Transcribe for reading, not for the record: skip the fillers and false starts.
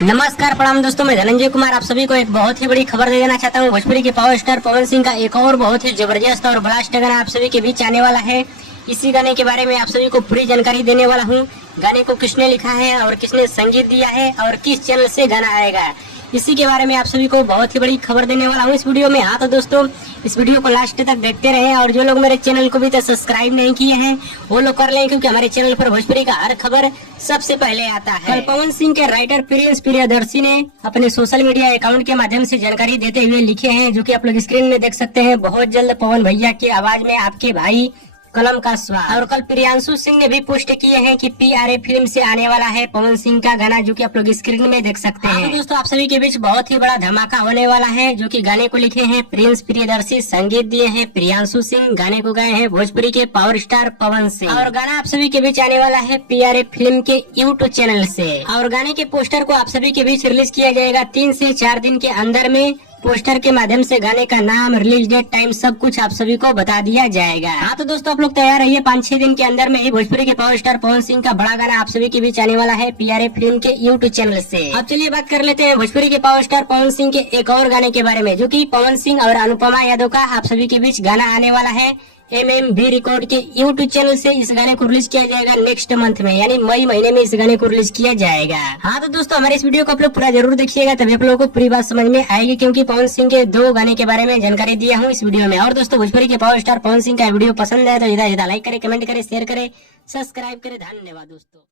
नमस्कार प्रणाम दोस्तों, मैं धनंजय कुमार आप सभी को एक बहुत ही बड़ी खबर दे देना चाहता हूँ। भोजपुरी के पावर स्टार पवन सिंह का एक और बहुत ही जबरदस्त और ब्लास्ट गाना आप सभी के बीच आने वाला है। इसी गाने के बारे में आप सभी को पूरी जानकारी देने वाला हूँ। गाने को किसने लिखा है और किसने संगीत दिया है और किस चैनल से गाना आएगा, इसी के बारे में आप सभी को बहुत ही बड़ी खबर देने वाला हूँ इस वीडियो में। हाँ तो दोस्तों, इस वीडियो को लास्ट तक देखते रहें और जो लोग मेरे चैनल को भी तक सब्सक्राइब नहीं किए हैं वो लोग कर लें, क्योंकि हमारे चैनल पर भोजपुरी का हर खबर सबसे पहले आता है। कल पवन सिंह के राइटर प्रिंस प्रियदर्शी ने अपने सोशल मीडिया अकाउंट के माध्यम से जानकारी देते हुए लिखे हैं, जो कि आप लोग स्क्रीन में देख सकते हैं। बहुत जल्द पवन भैया की आवाज में आपके भाई कलम का स्वाद। और कल प्रियांशु सिंह ने भी पोस्ट किए हैं कि PRA फिल्म से आने वाला है पवन सिंह का गाना, जो कि आप लोग स्क्रीन में देख सकते हैं। तो दोस्तों, आप सभी के बीच बहुत ही बड़ा धमाका होने वाला है, जो कि गाने को लिखे हैं प्रिंस प्रियदर्शी, संगीत दिए हैं प्रियांशु सिंह, गाने को गाए हैं भोजपुरी के पावर स्टार पवन सिंह। और गाना आप सभी के बीच आने वाला है PRA फिल्म के YouTube चैनल से। और गाने के पोस्टर को आप सभी के बीच रिलीज किया जाएगा 3 से 4 दिन के अंदर में। पोस्टर के माध्यम से गाने का नाम, रिलीज डेट, टाइम सब कुछ आप सभी को बता दिया जाएगा। हाँ तो दोस्तों, आप लोग तैयार रहिए। 5-6 दिन के अंदर में ही भोजपुरी के पावर स्टार पवन सिंह का बड़ा गाना आप सभी के बीच आने वाला है PRA फिल्म के YouTube चैनल से। अब चलिए बात कर लेते हैं भोजपुरी के पावर स्टार पवन सिंह के एक और गाने के बारे में, जो कि पवन सिंह और अनुपमा यादव का आप सभी के बीच गाना आने वाला है। MMV रिकॉर्ड के YouTube चैनल से इस गाने को रिलीज किया जाएगा नेक्स्ट मंथ में, यानी मई महीने में इस गाने को रिलीज किया जाएगा। हाँ तो दोस्तों, हमारे इस वीडियो को आप लोग पूरा जरूर देखिएगा, तभी आप लोगों को पूरी बात समझ में आएगी, क्योंकि पवन सिंह के 2 गाने के बारे में जानकारी दिया हूँ इस वीडियो में। और दोस्तों, भोजपुरी के पावर स्टार पवन सिंह का वीडियो पसंद है तो ज्यादा लाइक करे, कमेंट करे, शेयर करे, सब्सक्राइब करे। धन्यवाद दोस्तों।